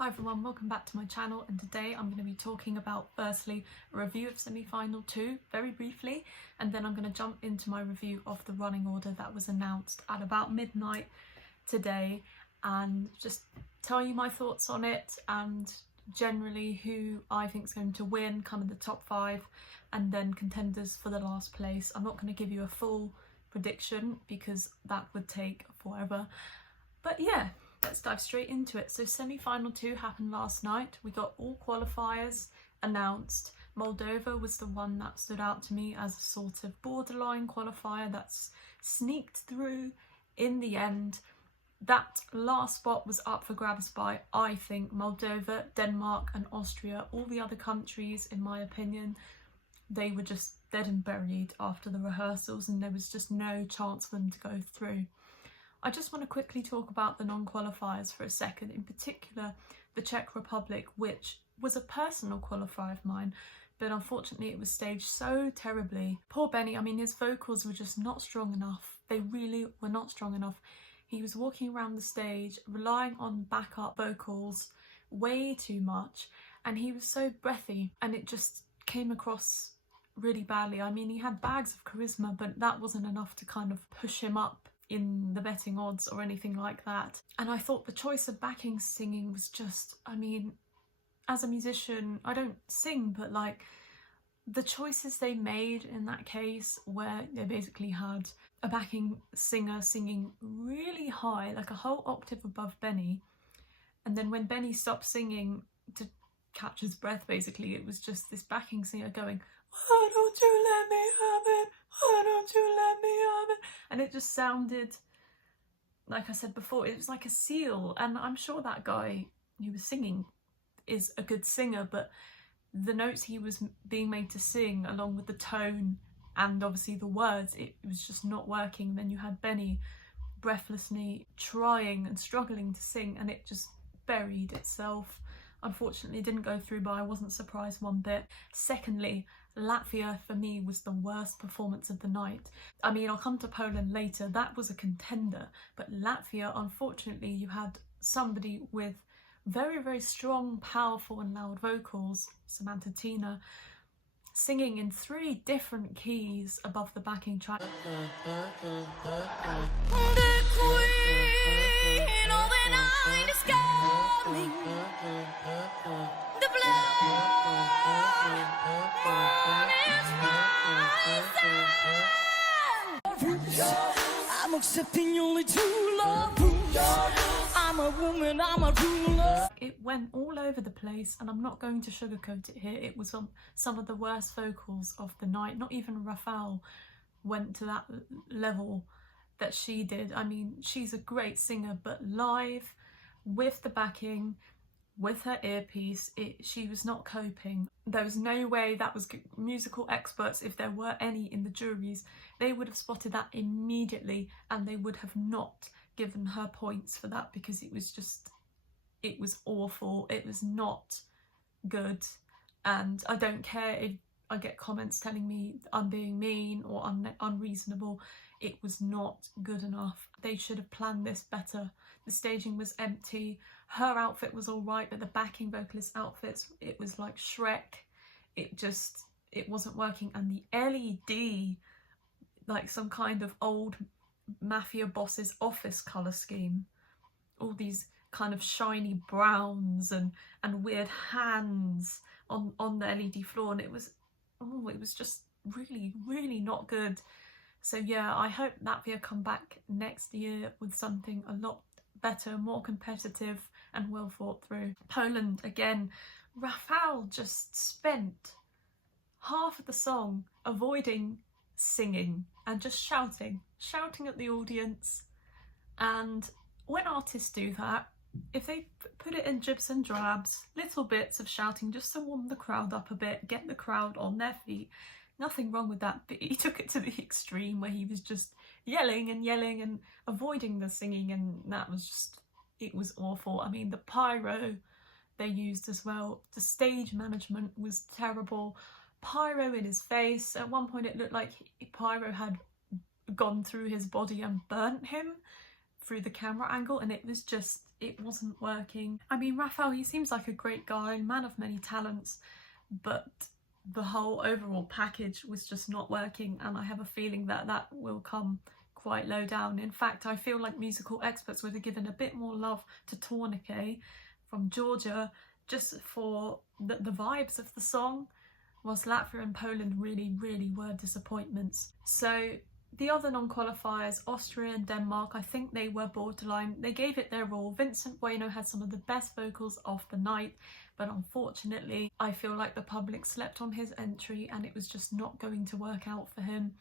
Hi everyone, welcome back to my channel, and today I'm going to be talking about firstly a review of semi-final 2 very briefly, and then I'm going to jump into my review of the running order that was announced at about midnight today and just tell you my thoughts on it and generally who I think is going to win, kind of the top 5 and then contenders for the last place. I'm not going to give you a full prediction because that would take forever, but yeah, let's dive straight into it. So semi-final 2 happened last night. We got all qualifiers announced. Moldova was the one that stood out to me as a sort of borderline qualifier that's sneaked through in the end. That last spot was up for grabs by, I think, Moldova, Denmark and Austria. All the other countries, in my opinion, they were just dead and buried after the rehearsals and there was just no chance for them to go through. I just want to quickly talk about the non-qualifiers for a second, in particular the Czech Republic, which was a personal qualifier of mine, but unfortunately it was staged so terribly. Poor Benny, I mean, his vocals were just not strong enough. They really were not strong enough. He was walking around the stage relying on backup vocals way too much, and he was so breathy and it just came across really badly. I mean, he had bags of charisma, but that wasn't enough to kind of push him up in the betting odds or anything like that. And I thought the choice of backing singing was just, I mean, as a musician, I don't sing, but like the choices they made in that case where they basically had a backing singer singing really high, like a whole octave above Benny, and then when Benny stopped singing to catch his breath, basically it was just this backing singer going, "Why don't you let me have it? Why don't you let me have it?" And it just sounded, like I said before, it was like a seal. And I'm sure that guy who was singing is a good singer, but the notes he was being made to sing along with the tone and obviously the words, it was just not working. Then you had Benny breathlessly trying and struggling to sing and it just buried itself. Unfortunately, it didn't go through, but I wasn't surprised one bit. Secondly, Latvia for me was the worst performance of the night. I mean, I'll come to Poland later, that was a contender, but Latvia, unfortunately, you had somebody with very, very strong, powerful and loud vocals, Samantha Tina, singing in 3 different keys above the backing track. I'm accepting only true love. I'm a woman, I'm a ruler. It went all over the place and I'm not going to sugarcoat it here. It was on some of the worst vocals of the night. Not even Rafał went to that level that she did. I mean, she's a great singer, but live with the backing, with her earpiece, she was not coping. There was no way that was musical experts, if there were any in the juries, they would have spotted that immediately and they would have not given her points for that because it was just, it was awful. It was not good, and I don't care if I get comments telling me I'm being mean or unreasonable. It was not good enough. They should have planned this better. The staging was empty. Her outfit was all right, but the backing vocalist outfits, it was like Shrek. It wasn't working. And the LED, like some kind of old mafia boss's office colour scheme. All these kind of shiny browns and weird hands on the LED floor, and it was just really, really not good. So yeah, I hope Latvia come back next year with something a lot better, more competitive and well thought through. Poland, again, Rafał just spent half of the song avoiding singing and just shouting at the audience. And when artists do that, if they put it in dribs and drabs, little bits of shouting just to warm the crowd up a bit, get the crowd on their feet, nothing wrong with that, but he took it to the extreme where he was just yelling and avoiding the singing, and that was just, it was awful. I mean, the pyro they used as well, the stage management was terrible. Pyro in his face, at one point it looked like pyro had gone through his body and burnt him. through the camera angle, and it wasn't working. I mean, Raphael, he seems like a great guy, man of many talents, but the whole overall package was just not working, and I have a feeling that that will come quite low down. In fact, I feel like musical experts would have given a bit more love to Tourniquet from Georgia, just for the vibes of the song, whilst Latvia and Poland really were disappointments. So the other non-qualifiers, Austria and Denmark, I think they were borderline. They gave it their all. Vincent Bueno had some of the best vocals of the night, but unfortunately I feel like the public slept on his entry and it was just not going to work out for him.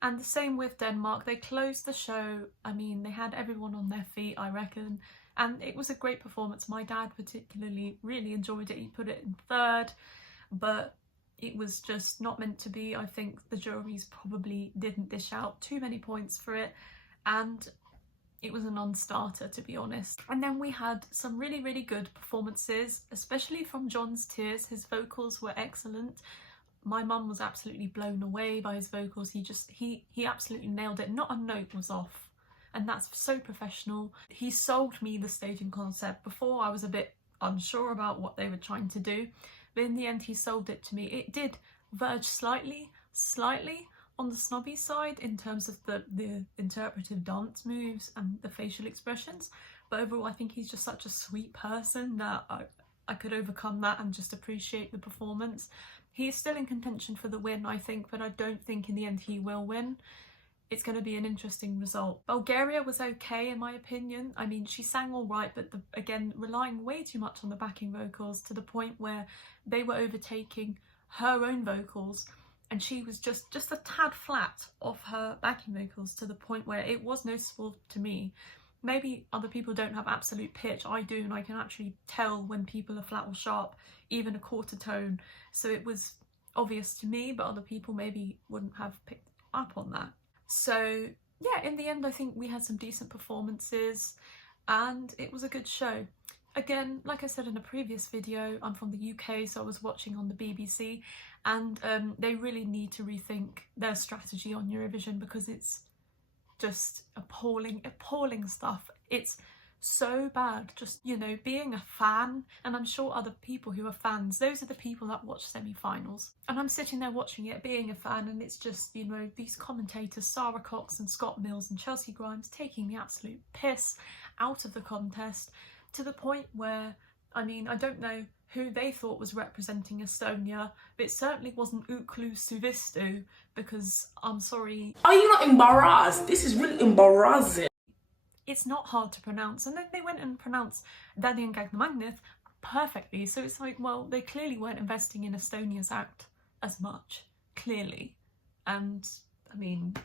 And the same with Denmark. They closed the show. I mean, they had everyone on their feet, I reckon, and it was a great performance. My dad particularly really enjoyed it. He put it in third, but it was just not meant to be. I think the juries probably didn't dish out too many points for it, and it was a non-starter, to be honest. And then we had some really good performances, especially from Gjon's Tears. His vocals were excellent. My mum was absolutely blown away by his vocals. He absolutely nailed it. Not a note was off, and that's so professional. He sold me the staging concept. Before, I was a bit unsure about what they were trying to do, but in the end he sold it to me. It did verge slightly on the snobby side in terms of the interpretive dance moves and the facial expressions, but overall I think he's just such a sweet person that I could overcome that and just appreciate the performance. He's still in contention for the win, I think, but I don't think in the end he will win. It's going to be an interesting result. Bulgaria was okay in my opinion. I mean, she sang all right, but again, relying way too much on the backing vocals to the point where they were overtaking her own vocals, and she was just a tad flat off her backing vocals to the point where it was noticeable to me. Maybe other people don't have absolute pitch. I do, and I can actually tell when people are flat or sharp, even a quarter tone. So it was obvious to me, but other people maybe wouldn't have picked up on that. So yeah, in the end I think we had some decent performances and it was a good show. Again, like I said in a previous video, I'm from the UK, so I was watching on the BBC, and they really need to rethink their strategy on Eurovision because it's just appalling stuff. It's so bad. Just, you know, being a fan, and I'm sure other people who are fans, those are the people that watch semi-finals, and I'm sitting there watching it being a fan, and it's just, you know, these commentators, Sarah Cox and Scott Mills and Chelsea Grimes, taking the absolute piss out of the contest to the point where, I mean, I don't know who they thought was representing Estonia, but it certainly wasn't Uklu Suvistu, because I'm sorry. Are you not embarrassed? This is really embarrassing. It's not hard to pronounce, and then they went and pronounced Daniel Gagnamangnith perfectly, so it's like, well, they clearly weren't investing in Estonia's act as much, clearly. And I mean,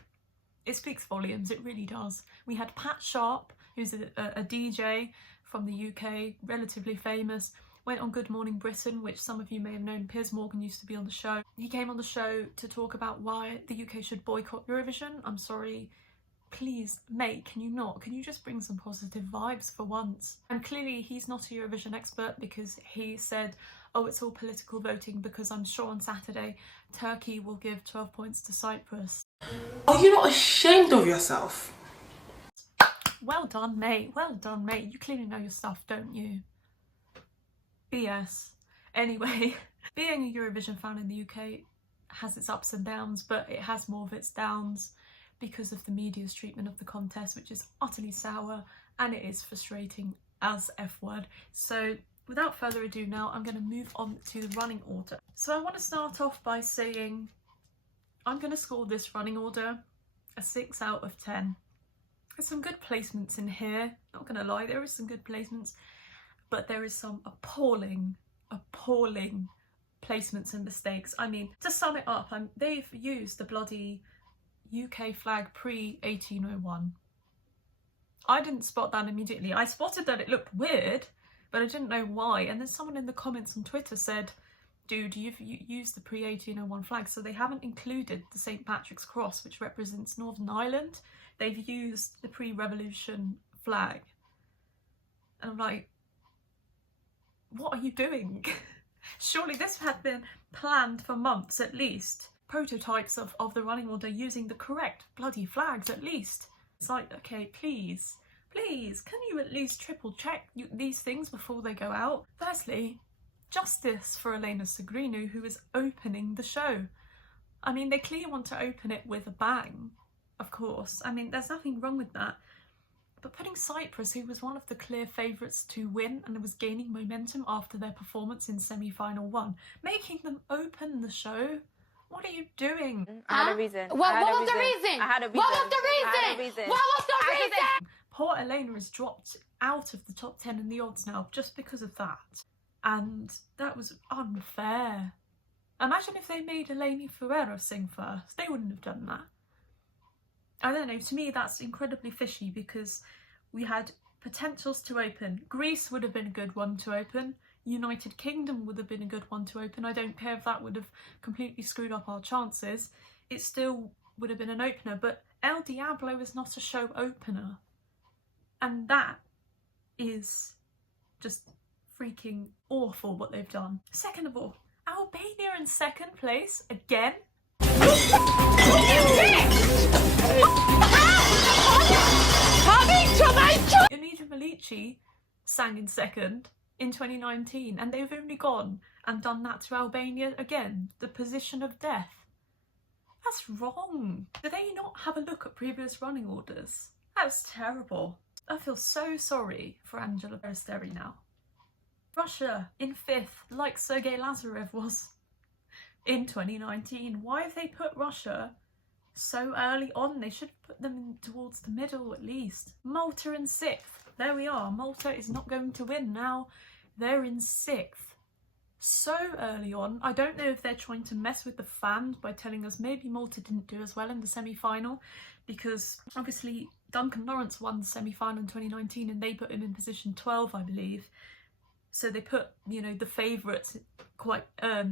it speaks volumes, it really does. We had Pat Sharp, who's a DJ from the UK, relatively famous, went on Good Morning Britain, which some of you may have known. Piers Morgan used to be on the show. He came on the show to talk about why the UK should boycott Eurovision. I'm sorry, please, mate, can you not? Can you just bring some positive vibes for once? And clearly he's not a Eurovision expert, because he said, oh, it's all political voting, because I'm sure on Saturday Turkey will give 12 points to Cyprus. Are you not ashamed of yourself? Well done, mate. Well done, mate. You clearly know your stuff, don't you? BS. Anyway, being a Eurovision fan in the UK has its ups and downs, but it has more of its downs because of the media's treatment of the contest, which is utterly sour, and it is frustrating as F word. So without further ado now, I'm going to move on to the running order. So I want to start off by saying I'm going to score this running order a 6 out of 10. There's some good placements in here, not going to lie, there is some good placements, but there is some appalling placements and mistakes. I mean, to sum it up, they've used the bloody UK flag pre-1801. I didn't spot that immediately. I spotted that it looked weird, but I didn't know why. And then someone in the comments on Twitter said, dude, you've used the pre-1801 flag, so they haven't included the St. Patrick's Cross, which represents Northern Ireland. They've used the pre-revolution flag. And I'm like, what are you doing? Surely this had been planned for months at least. Prototypes of the running order using the correct bloody flags at least. It's like, okay, please Please, can you at least triple check these things before they go out? Firstly, justice for Elena Sagreanu, who is opening the show. I mean, they clearly want to open it with a bang, of course. I mean, there's nothing wrong with that. But putting Cyprus, who was one of the clear favourites to win and was gaining momentum after their performance in semi-final 1, making them open the show. What are you doing? I had a reason. What was the reason? I had a reason. What was the reason? I had a reason. What was the reason? Poor Elena has dropped out of the top 10 in the odds now just because of that. And that was unfair. Imagine if they made Eleni Ferreira sing first. They wouldn't have done that. I don't know, to me that's incredibly fishy because we had potentials to open. Greece would have been a good one to open. United Kingdom would have been a good one to open. I don't care if that would have completely screwed up our chances. It still would have been an opener, but El Diablo is not a show opener. And that is just freaking awful what they've done. Second of all, Albania in second place again. Emita Milici sang in second in 2019 and they've only gone and done that to Albania again, the position of death. That's wrong. Do they not have a look at previous running orders? That's terrible. I feel so sorry for Angela Peristeri now. Russia in fifth, like Sergei Lazarev was in 2019. Why have they put Russia so early on? They should put them in towards the middle at least. Malta in sixth. There we are. Malta is not going to win now. They're in sixth. So early on. I don't know if they're trying to mess with the fans by telling us maybe Malta didn't do as well in the semi-final, because obviously Duncan Lawrence won the semi-final in 2019 and they put him in position 12, I believe. So they put, you know, the favourites quite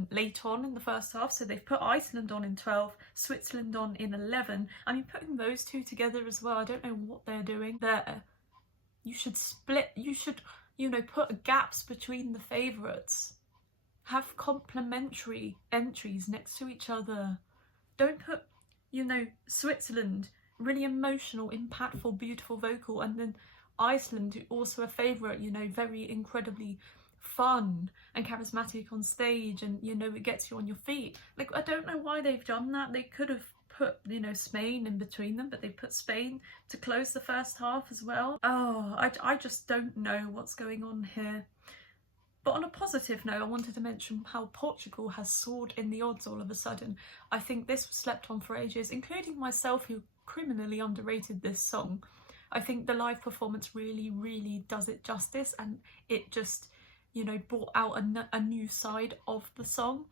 late on in the first half. So they've put Iceland on in 12, Switzerland on in 11. I mean, putting those two together as well, I don't know what they're doing there. You should split, you should, you know, put gaps between the favourites. Have complementary entries next to each other. Don't put, you know, Switzerland, really emotional, impactful, beautiful vocal, and then Iceland, also a favourite, you know, very incredibly fun and charismatic on stage, and you know, it gets you on your feet. Like, I don't know why they've done that. They could have put, you know, Spain in between them, but they put Spain to close the first half as well. Oh, I just don't know what's going on here. But on a positive note, I wanted to mention how Portugal has soared in the odds all of a sudden. I think this was slept on for ages, including myself, who criminally underrated this song. I think the live performance really, really does it justice, and it just, you know, brought out a new side of the song.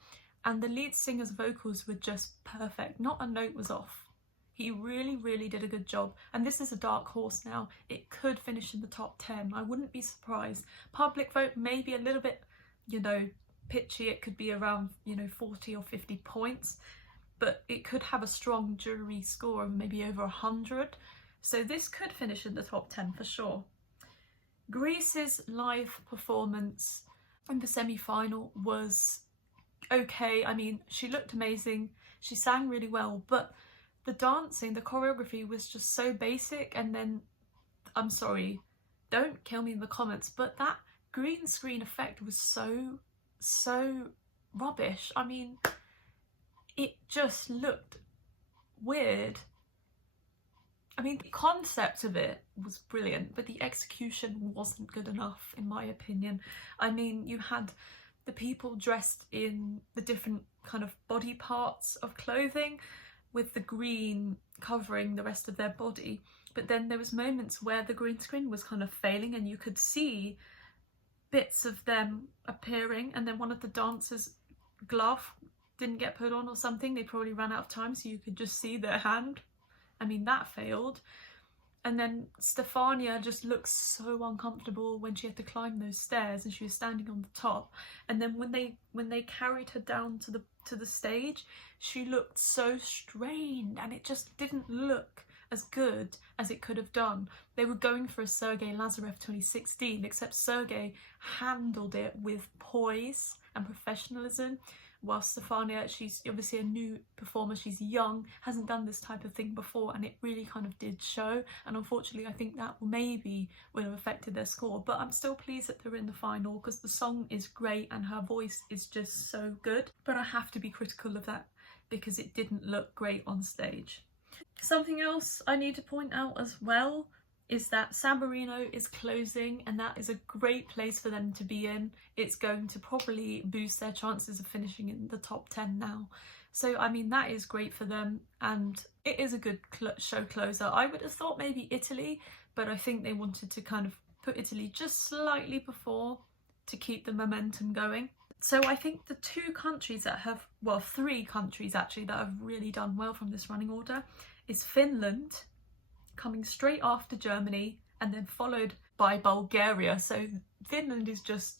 And the lead singer's vocals were just perfect. Not a note was off. He really, really did a good job. And this is a dark horse now. It could finish in the top 10. I wouldn't be surprised. Public vote may be a little bit, you know, pitchy. It could be around, you know, 40 or 50 points. But it could have a strong jury score of maybe over 100. So this could finish in the top 10 for sure. Greece's live performance in the semi-final was okay. I mean, she looked amazing. She sang really well, but the dancing, the choreography was just so basic. And then, I'm sorry, don't kill me in the comments, but that green screen effect was so rubbish. I mean, it just looked weird. I mean, the concept of it was brilliant, but the execution wasn't good enough, in my opinion. I mean, you had the people dressed in the different kind of body parts of clothing, with the green covering the rest of their body. But then there was moments where the green screen was kind of failing and you could see bits of them appearing, and then one of the dancers' glove didn't get put on or something. They probably ran out of time, so you could just see their hand. I mean, that failed. And then Stefania just looked so uncomfortable when she had to climb those stairs and she was standing on the top. And then when they carried her down to the stage, she looked so strained, and it just didn't look as good as it could have done. They were going for a Sergei Lazarev 2016, except Sergei handled it with poise and professionalism, while Stefania, she's obviously a new performer, she's young, hasn't done this type of thing before, and it really kind of did show. And unfortunately, I think that maybe would have affected their score, but I'm still pleased that they're in the final because the song is great and her voice is just so good. But I have to be critical of that because it didn't look great on stage. Something else I need to point out as well is that San Marino is closing, and that is a great place for them to be in. It's going to probably boost their chances of finishing in the top 10 now. So I mean, that is great for them, and it is a good show closer. I would have thought maybe Italy, but I think they wanted to kind of put Italy just slightly before to keep the momentum going. So I think the two countries that have, well, three countries actually that have really done well from this running order is Finland, coming straight after Germany, and then followed by Bulgaria. So Finland is just,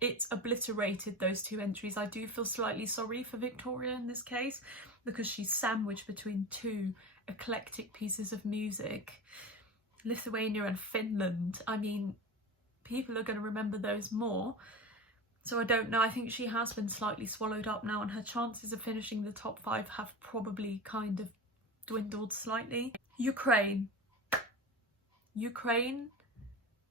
it's obliterated those two entries. I do feel slightly sorry for Victoria in this case because she's sandwiched between two eclectic pieces of music. Lithuania and Finland, I mean, people are going to remember those more. So I don't know, I think she has been slightly swallowed up now, and her chances of finishing the top 5 have probably kind of dwindled slightly. Ukraine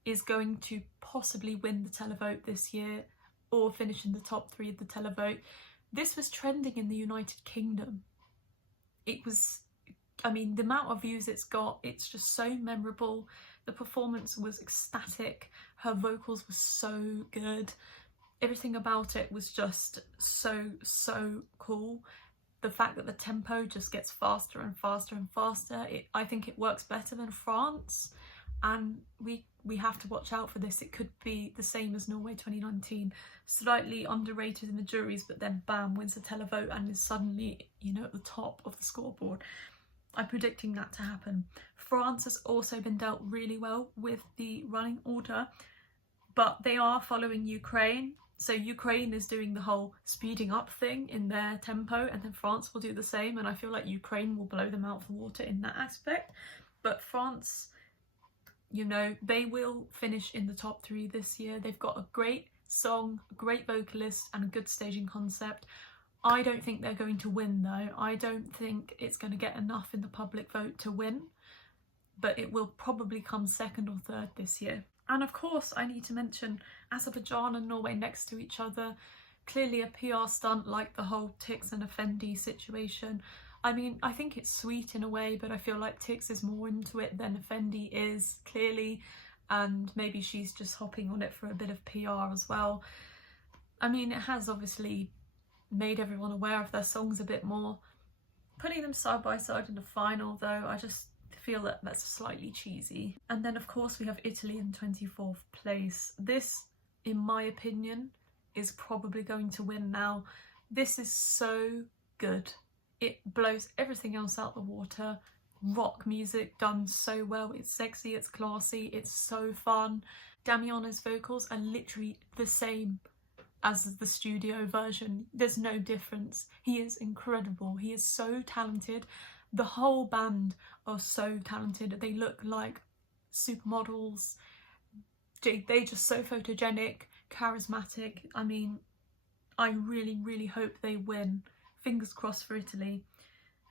is going to possibly win the televote this year or finish in the top 3 of the televote. This was trending in the United Kingdom. It was, I mean, the amount of views it's got, it's just so memorable. The performance was ecstatic. Her vocals were so good. Everything about it was just so cool. The fact that the tempo just gets faster and faster and faster, I think it works better than France, and we have to watch out for this. It could be the same as Norway 2019, slightly underrated in the juries, but then bam, wins the televote and is suddenly, you know, at the top of the scoreboard. I'm predicting that to happen. France has also been dealt really well with the running order, but they are following Ukraine. So Ukraine is doing the whole speeding up thing in their tempo, and then France will do the same, and I feel like Ukraine will blow them out of the water in that aspect. But France, you know, they will finish in the top 3 this year. They've got a great song, a great vocalist, and a good staging concept. I don't think they're going to win though. I don't think it's going to get enough in the public vote to win, but it will probably come 2nd or 3rd this year. And of course, I need to mention Azerbaijan and Norway next to each other. Clearly a PR stunt, like the whole Tix and Effendi situation. I mean, I think it's sweet in a way, but I feel like Tix is more into it than Effendi is, clearly. And maybe she's just hopping on it for a bit of PR as well. I mean, it has obviously made everyone aware of their songs a bit more. Putting them side by side in the final, though, I just feel that that's slightly cheesy. And then of course we have Italy in 24th place. This, in my opinion, is probably going to win now. This is so good. It blows everything else out the water. Rock music done so well. It's sexy, it's classy, it's so fun. Damiano's vocals are literally the same as the studio version. There's no difference. He is incredible. He is so talented. The whole band are so talented. They look like supermodels. They're just so photogenic, charismatic. I mean, I really hope they win. Fingers crossed for Italy.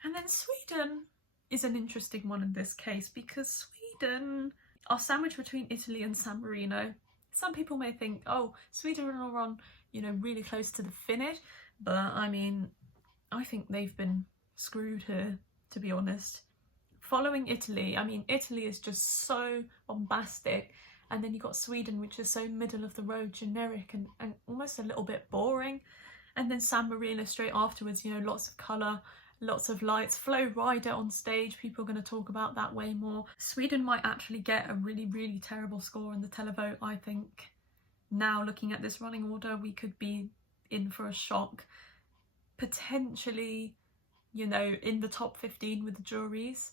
And then Sweden is an interesting one in this case, because Sweden are sandwiched between Italy and San Marino. Some people may think, oh, Sweden are on, you know, really close to the finish, but I mean, I think they've been screwed here, to be honest. Following Italy, I mean, Italy is just so bombastic, and then you got Sweden, which is so middle of the road, generic and almost a little bit boring. And then San Marino straight afterwards, you know, lots of colour, lots of lights. Flo Rida on stage, people are going to talk about that way more. Sweden might actually get a really terrible score in the televote, I think. Now, looking at this running order, we could be in for a shock. Potentially, you know, in the top 15 with the juries,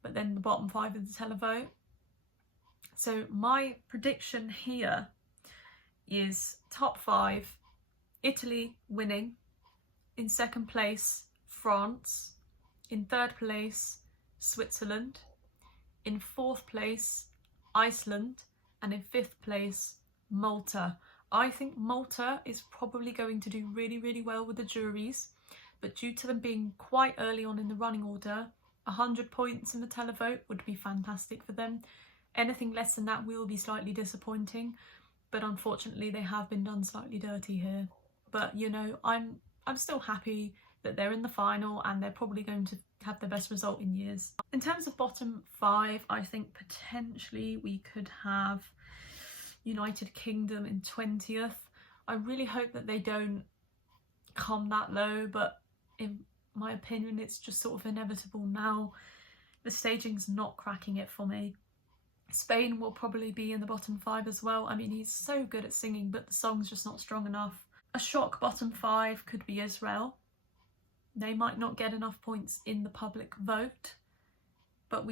but then the bottom 5 of the televote. So my prediction here is top 5, Italy winning. In 2nd place, France. In 3rd place, Switzerland. In 4th place, Iceland. And in 5th place, Malta. I think Malta is probably going to do really, really well with the juries, but due to them being quite early on in the running order, 100 points in the televote would be fantastic for them. Anything less than that will be slightly disappointing, but unfortunately they have been done slightly dirty here. But you know, I'm still happy that they're in the final and they're probably going to have the best result in years. In terms of bottom 5, I think potentially we could have United Kingdom in 20th. I really hope that they don't come that low, but in my opinion it's just sort of inevitable now. The staging's not cracking it for me. Spain will probably be in the bottom 5 as well. I mean, he's so good at singing, but the song's just not strong enough. A shock bottom 5 could be Israel. They might not get enough points in the public vote, but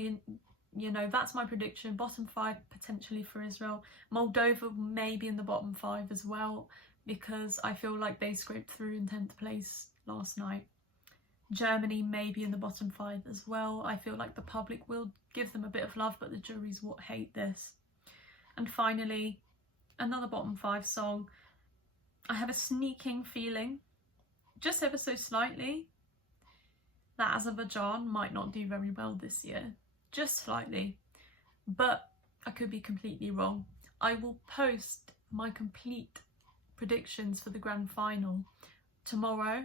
that's my prediction. Bottom 5 potentially for Israel. Moldova may be in the bottom 5 as well, because I feel like they scraped through in 10th place last night. Germany may be in the bottom 5 as well. I feel like the public will give them a bit of love, but the juries will hate this. And finally, another bottom 5 song. I have a sneaking feeling, just ever so slightly, that Azerbaijan might not do very well this year. Just slightly. But I could be completely wrong. I will post my complete predictions for the grand final tomorrow,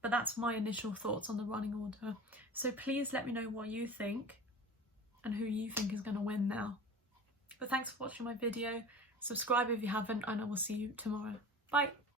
but that's my initial thoughts on the running order. So please let me know what you think and who you think is going to win now. But thanks for watching my video. Subscribe if you haven't, and I will see you tomorrow. Bye.